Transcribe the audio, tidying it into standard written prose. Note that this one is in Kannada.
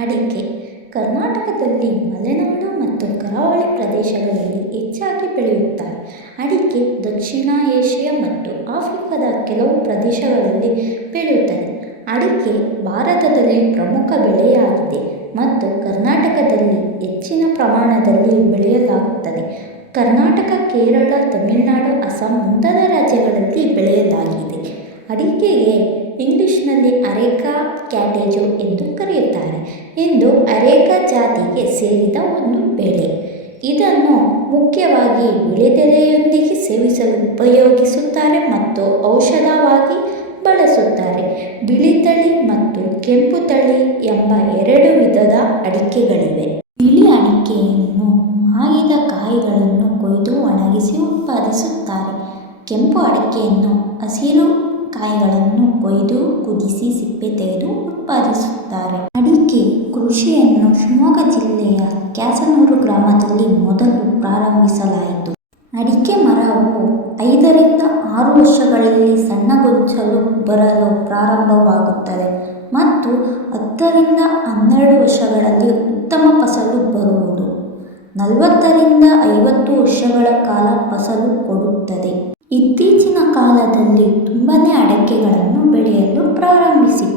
ಅಡಿಕೆ ಕರ್ನಾಟಕದಲ್ಲಿ ಮಲೆನಾಡು ಮತ್ತು ಕರಾವಳಿ ಪ್ರದೇಶಗಳಲ್ಲಿ ಹೆಚ್ಚಾಗಿ ಬೆಳೆಯುತ್ತಾರೆ. ಅಡಿಕೆ ದಕ್ಷಿಣ ಏಷ್ಯಾ ಮತ್ತು ಆಫ್ರಿಕಾದ ಕೆಲವು ಪ್ರದೇಶಗಳಲ್ಲಿ ಬೆಳೆಯುತ್ತದೆ. ಅಡಿಕೆ ಭಾರತದಲ್ಲಿ ಪ್ರಮುಖ ಬೆಳೆಯಾಗಿದೆ ಮತ್ತು ಕರ್ನಾಟಕದಲ್ಲಿ ಹೆಚ್ಚಿನ ಪ್ರಮಾಣದಲ್ಲಿ ಬೆಳೆಯಲಾಗುತ್ತದೆ. ಕರ್ನಾಟಕ, ಕೇರಳ, ತಮಿಳುನಾಡು, ಅಸ್ಸಾಂ ಮುಂತಾದ ರಾಜ್ಯಗಳಲ್ಲಿ ಬೆಳೆಯಲಾಗಿದೆ. ಅಡಿಕೆಗೆ ಇಂಗ್ಲಿಷ್ನಲ್ಲಿ ಅರೇಕಾ ಕ್ಯಾಟೇಜು ಎಂದು ಕರೆಯುತ್ತಾರೆ. ಇದು ಅರೇಕಾ ಜಾತಿಗೆ ಸೇರಿದ ಒಂದು ಬೆಳೆ. ಇದನ್ನು ಮುಖ್ಯವಾಗಿ ವೀಳ್ಯದೆಲೆಯೊಂದಿಗೆ ಸೇವಿಸಲು ಉಪಯೋಗಿಸುತ್ತಾರೆ ಮತ್ತು ಔಷಧವಾಗಿ ಬಳಸುತ್ತಾರೆ. ಬಿಳಿ ತಳಿ ಮತ್ತು ಕೆಂಪು ತಳಿ ಎಂಬ ಎರಡು ವಿಧದ ಅಡಿಕೆಗಳಿವೆ. ಬಿಳಿ ಅಡಿಕೆಯನ್ನು ಮಾಗಿದ ಕಾಯಿಗಳನ್ನು ಕೊಯ್ದು ಒಣಗಿಸಿ ಉತ್ಪಾದಿಸುತ್ತಾರೆ. ಕೆಂಪು ಅಡಿಕೆಯನ್ನು ಹಸಿರು ಕಾಯಿಗಳನ್ನು ಕೊಯ್ದು ಕುದಿಸಿ ಸಿಪ್ಪೆ ತೆಗೆದು ಉತ್ಪಾದಿಸುತ್ತಾರೆ. ಅಡಿಕೆ ಕೃಷಿಯನ್ನು ಶಿವಮೊಗ್ಗ ಜಿಲ್ಲೆಯ ಕ್ಯಾಸನೂರು ಗ್ರಾಮದಲ್ಲಿ ಮೊದಲು ಪ್ರಾರಂಭಿಸಲಾಯಿತು. ಅಡಿಕೆ ಮರವು 5 ರಿಂದ 6 ವರ್ಷಗಳಲ್ಲಿ ಸಣ್ಣಗೊಂಚಲು ಬರಲು ಪ್ರಾರಂಭವಾಗುತ್ತದೆ ಮತ್ತು 10 ರಿಂದ 12 ವರ್ಷಗಳಲ್ಲಿ ಉತ್ತಮ ಫಸಲು ಬರುವುದು 40 ರಿಂದ 50 ವರ್ಷಗಳ ಕಾಲ ಫಸಲು ಕೊಡುತ್ತದೆ. ಇತ್ತೀಚಿನ ಕಾಲದಲ್ಲಿ ತುಂಬನೇ ಅಡಿಕೆಗಳನ್ನು ಬೆಳೆಯಲು ಪ್ರಾರಂಭಿಸಿದೆ.